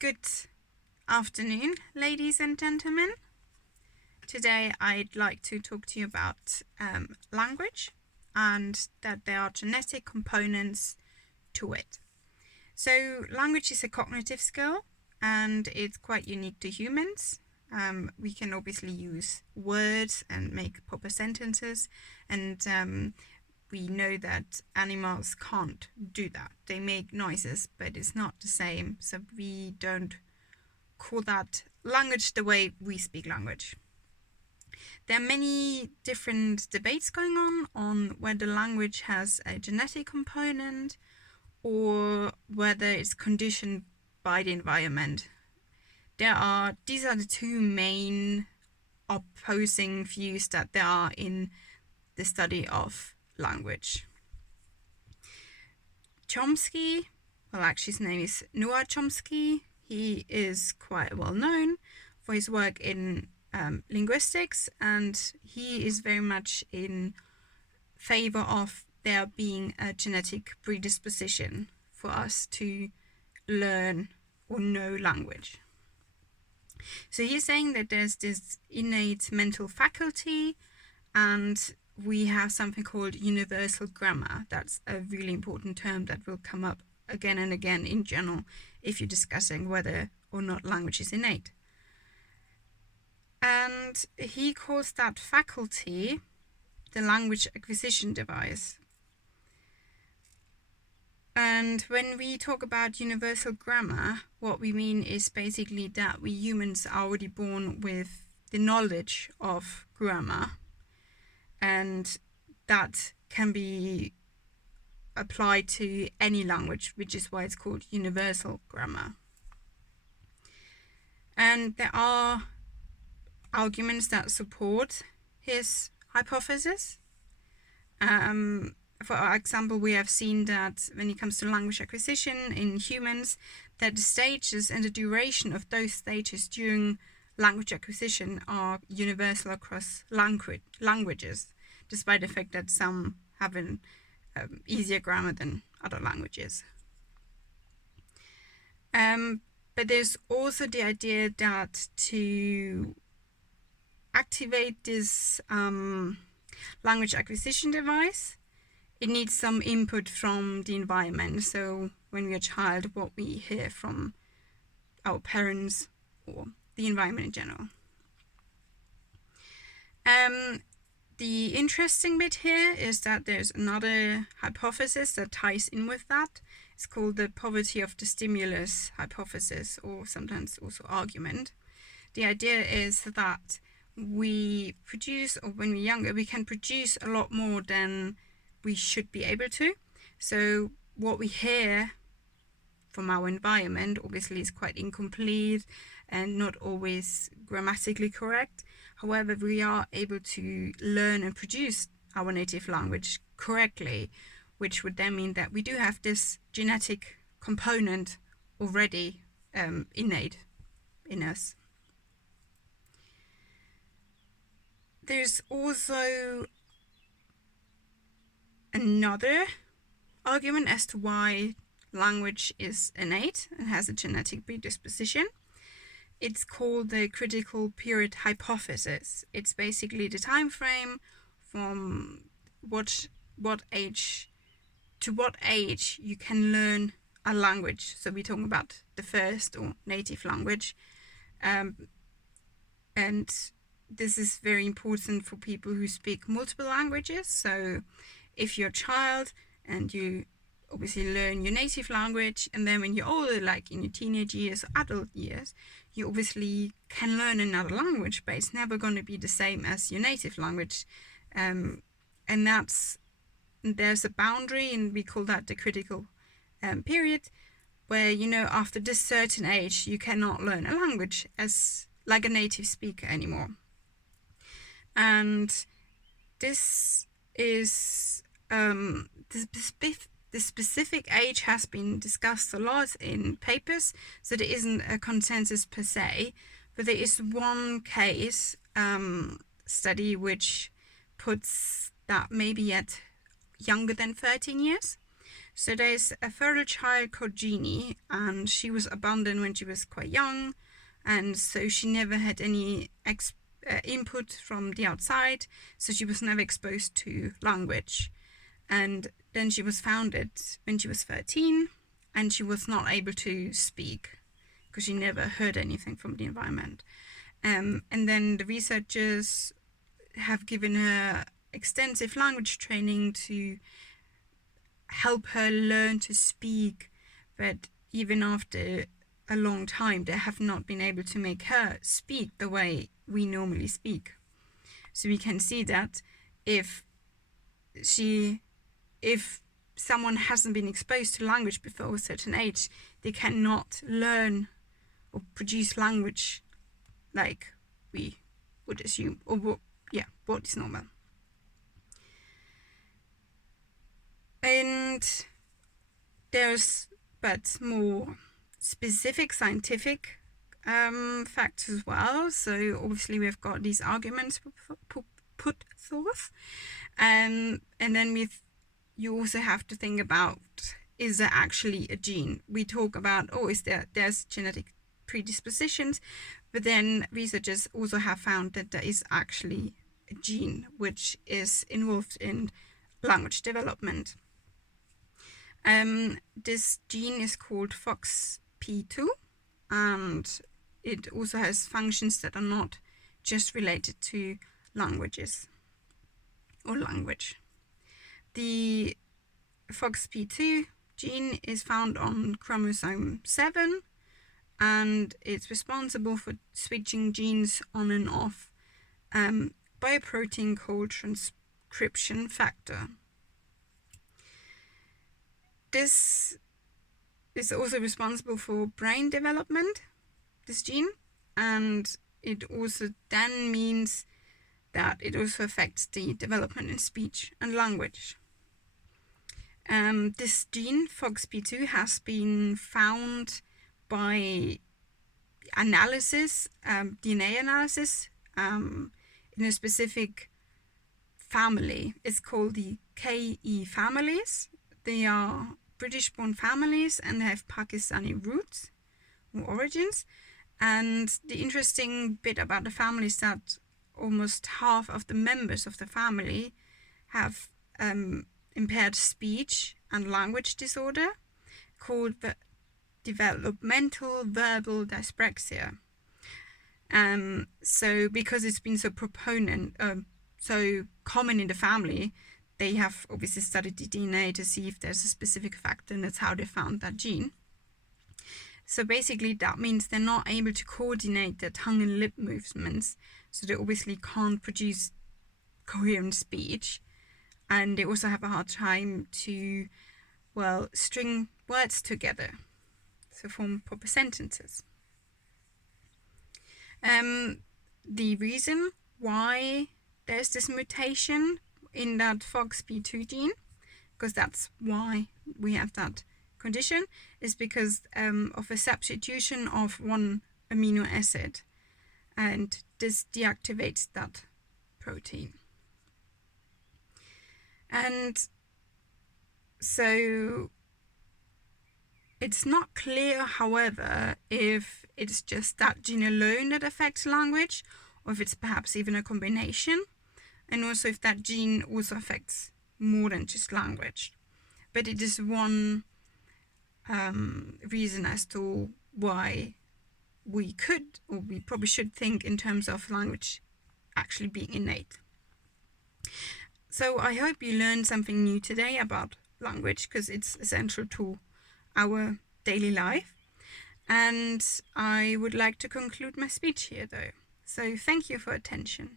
Good afternoon, ladies and gentlemen. Today I'd like to talk to you about language and that there are genetic components to it. So language is a cognitive skill and it's quite unique to humans. We can obviously use words and make proper sentences, and we know that animals can't do that. They make noises, but it's not the same, so we don't call that language the way we speak language. There are many different debates going on whether language has a genetic component or whether it's conditioned by the environment. These are the two main opposing views that there are in the study of language. Chomsky, well, actually his name is Noam Chomsky. He is quite well known for his work in linguistics, and he is very much in favor of there being a genetic predisposition for us to learn or know language. So he's saying that there's this innate mental faculty, and we have something called universal grammar. That's a really important term that will come up again and again in general if you're discussing whether or not language is innate. And he calls that faculty the language acquisition device. And when we talk about universal grammar, what we mean is basically that we humans are already born with the knowledge of grammar, and that can be applied to any language, which is why it's called universal grammar. And there are arguments that support his hypothesis. For example, we have seen that when it comes to language acquisition in humans, that the stages and the duration of those stages during language acquisition are universal across languages, despite the fact that some have an easier grammar than other languages. But there's also the idea that to activate this language acquisition device, it needs some input from the environment. So when we're a child, what we hear from our parents or the environment in general. The interesting bit here is that there's another hypothesis that ties in with that. It's called the poverty of the stimulus hypothesis, or sometimes also argument. The idea is that we produce, or when we're younger, we can produce a lot more than we should be able to. So what we hear from our environment obviously is quite incomplete and not always grammatically correct. However, we are able to learn and produce our native language correctly, which would then mean that we do have this genetic component already innate in us. There's also another argument as to why language is innate and has a genetic predisposition. It's called the critical period hypothesis. It's basically the time frame from what age to what age you can learn a language. So we're talking about the first or native language, and this is very important for people who speak multiple languages. So if you're a child and you obviously learn your native language, and then when you're older, like in your teenage years or adult years, you obviously can learn another language, but it's never going to be the same as your native language. And there's a boundary, and we call that the critical period, where, after this certain age, you cannot learn a language as like a native speaker anymore. And this is the specific age has been discussed a lot in papers, so there isn't a consensus per se, but there is one case study which puts that maybe at younger than 13 years. So there's a fertile child called Jeannie, and she was abandoned when she was quite young, and so she never had any input from the outside, so she was never exposed to language. And then she was founded when she was 13, and she was not able to speak because she never heard anything from the environment. And then the researchers have given her extensive language training to help her learn to speak, but even after a long time they have not been able to make her speak the way we normally speak. So we can see that if someone hasn't been exposed to language before a certain age, they cannot learn or produce language like we would assume, or what is normal. And there's but more specific scientific facts as well. So obviously we've got these arguments put forth, and then you also have to think about, is there actually a gene? We talk about, there's genetic predispositions, but then researchers also have found that there is actually a gene which is involved in language development. This gene is called FOXP2, and it also has functions that are not just related to languages or language. The FOXP2 gene is found on chromosome 7, and it's responsible for switching genes on and off by a protein called transcription factor. This is also responsible for brain development, this gene, and it also then means that it also affects the development in speech and language. This gene, FOXP2, has been found by analysis, DNA analysis, in a specific family. It's called the KE families. They are British-born families and they have Pakistani roots or origins. And the interesting bit about the family is that almost half of the members of the family have impaired speech and language disorder called the developmental verbal dyspraxia. So because it's been so so common in the family, they have obviously studied the DNA to see if there's a specific factor, and that's how they found that gene. So basically that means they're not able to coordinate their tongue and lip movements, so they obviously can't produce coherent speech, and they also have a hard time to, string words together, so form proper sentences. The reason why there's this mutation in that FOXP2 gene, because that's why we have that condition, is because of a substitution of one amino acid, and this deactivates that protein. And so it's not clear, however, if it's just that gene alone that affects language, or if it's perhaps even a combination, and also if that gene also affects more than just language. But it is one reason as to why we could, or we probably should, think in terms of language actually being innate. So I hope you learned something new today about language, because it's essential to our daily life. And I would like to conclude my speech here though. So thank you for attention.